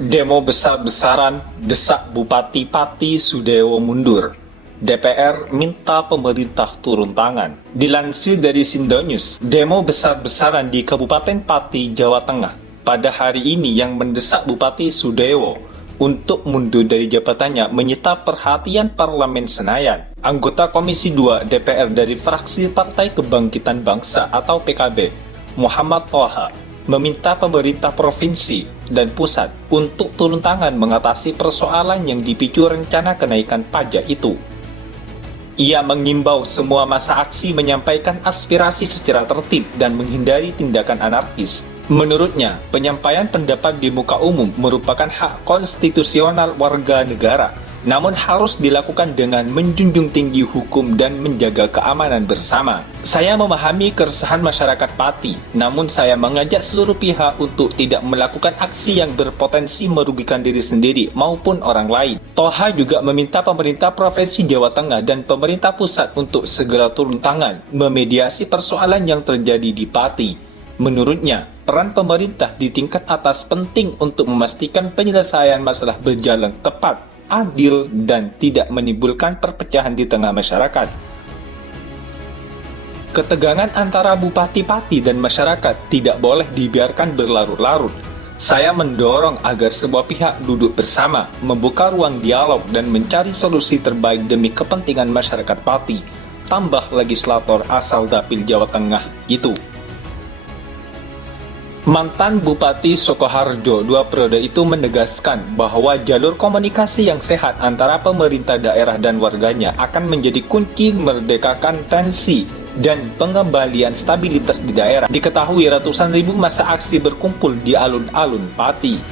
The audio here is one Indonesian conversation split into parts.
Demo besar-besaran desak Bupati Pati Sudewo mundur. DPR minta pemerintah turun tangan. Dilansir dari Sindonews, demo besar-besaran di Kabupaten Pati, Jawa Tengah pada hari ini yang mendesak Bupati Sudewo untuk mundur dari jabatannya menyita perhatian Parlemen Senayan. Anggota Komisi 2 DPR dari fraksi Partai Kebangkitan Bangsa atau PKB, Muhammad Thaha, meminta pemerintah provinsi dan pusat untuk turun tangan mengatasi persoalan yang dipicu rencana kenaikan pajak itu. Ia mengimbau semua massa aksi menyampaikan aspirasi secara tertib dan menghindari tindakan anarkis. Menurutnya, penyampaian pendapat di muka umum merupakan hak konstitusional warga negara, namun harus dilakukan dengan menjunjung tinggi hukum dan menjaga keamanan bersama. Saya memahami keresahan masyarakat Pati, namun saya mengajak seluruh pihak untuk tidak melakukan aksi yang berpotensi merugikan diri sendiri maupun orang lain. Thaha juga meminta pemerintah Provinsi Jawa Tengah dan pemerintah pusat untuk segera turun tangan memediasi persoalan yang terjadi di Pati. Menurutnya, peran pemerintah di tingkat atas penting untuk memastikan penyelesaian masalah berjalan tepat, adil, dan tidak menimbulkan perpecahan di tengah masyarakat. Ketegangan antara Bupati Pati dan masyarakat tidak boleh dibiarkan berlarut-larut. Saya mendorong agar semua pihak duduk bersama, membuka ruang dialog dan mencari solusi terbaik demi kepentingan masyarakat Pati, tambah legislator asal Dapil Jawa Tengah itu. Mantan Bupati Sukoharjo 2 periode itu menegaskan bahwa jalur komunikasi yang sehat antara pemerintah daerah dan warganya akan menjadi kunci merdekakan tensi dan pengembalian stabilitas di daerah. Diketahui ratusan ribu massa aksi berkumpul di alun-alun Pati.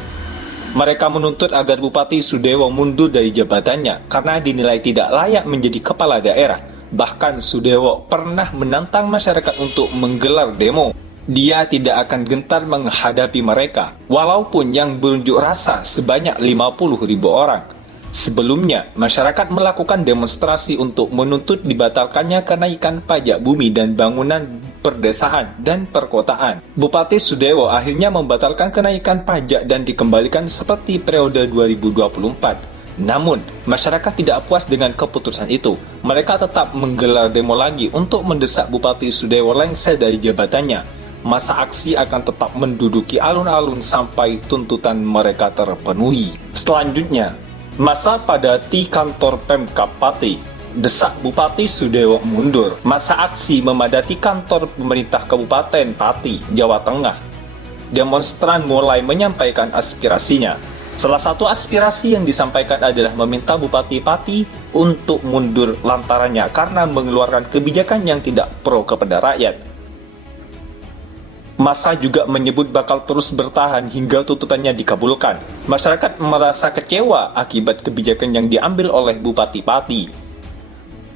Mereka menuntut agar Bupati Sudewo mundur dari jabatannya karena dinilai tidak layak menjadi kepala daerah. Bahkan Sudewo pernah menantang masyarakat untuk menggelar demo. Dia tidak akan gentar menghadapi mereka, walaupun yang berunjuk rasa sebanyak 50.000 orang. Sebelumnya, masyarakat melakukan demonstrasi untuk menuntut dibatalkannya kenaikan pajak bumi dan bangunan perdesaan dan perkotaan. Bupati Sudewo akhirnya membatalkan kenaikan pajak dan dikembalikan seperti periode 2024. Namun, masyarakat tidak puas dengan keputusan itu. Mereka tetap menggelar demo lagi untuk mendesak Bupati Sudewo lengser dari jabatannya. Massa aksi akan tetap menduduki alun-alun sampai tuntutan mereka terpenuhi. Selanjutnya, massa padati kantor Pemkab Pati, desak Bupati Sudewo mundur. Massa aksi memadati kantor pemerintah Kabupaten Pati, Jawa Tengah. Demonstran mulai menyampaikan aspirasinya. Salah satu aspirasi yang disampaikan adalah meminta Bupati Pati untuk mundur lantarannya karena mengeluarkan kebijakan yang tidak pro kepada rakyat. Massa juga menyebut bakal terus bertahan hingga tuntutannya dikabulkan. Masyarakat merasa kecewa akibat kebijakan yang diambil oleh Bupati Pati.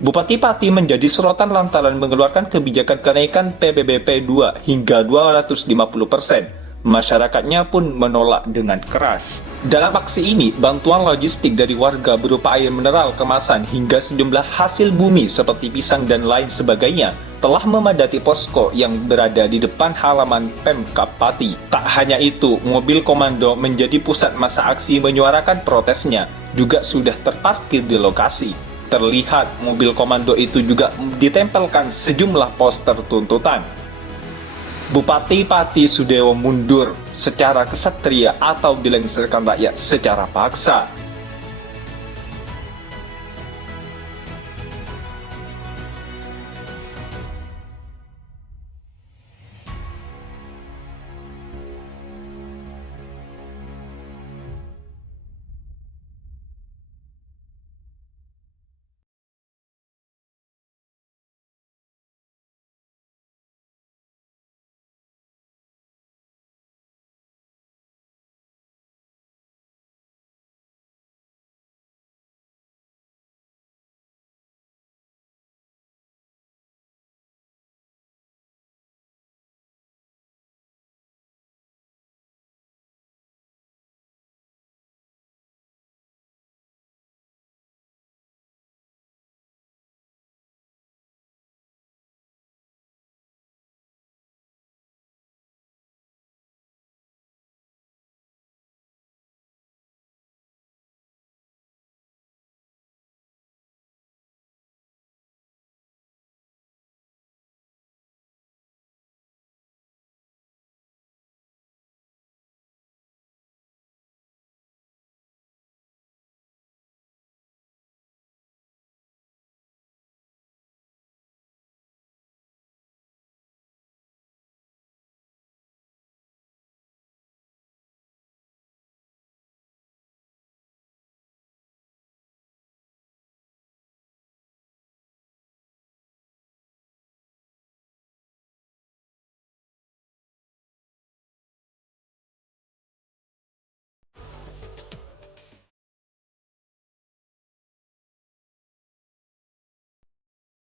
Bupati Pati menjadi sorotan lantaran mengeluarkan kebijakan kenaikan PBBP 2 hingga 250%. Masyarakatnya pun menolak dengan keras. Dalam aksi ini, bantuan logistik dari warga berupa air mineral kemasan hingga sejumlah hasil bumi seperti pisang dan lain sebagainya telah memadati posko yang berada di depan halaman Pemkab Pati. Tak hanya itu, mobil komando menjadi pusat massa aksi menyuarakan protesnya, juga sudah terparkir di lokasi. Terlihat mobil komando itu juga ditempelkan sejumlah poster tuntutan. Bupati Pati Sudewo mundur secara kesatria atau dilengserkan rakyat secara paksa.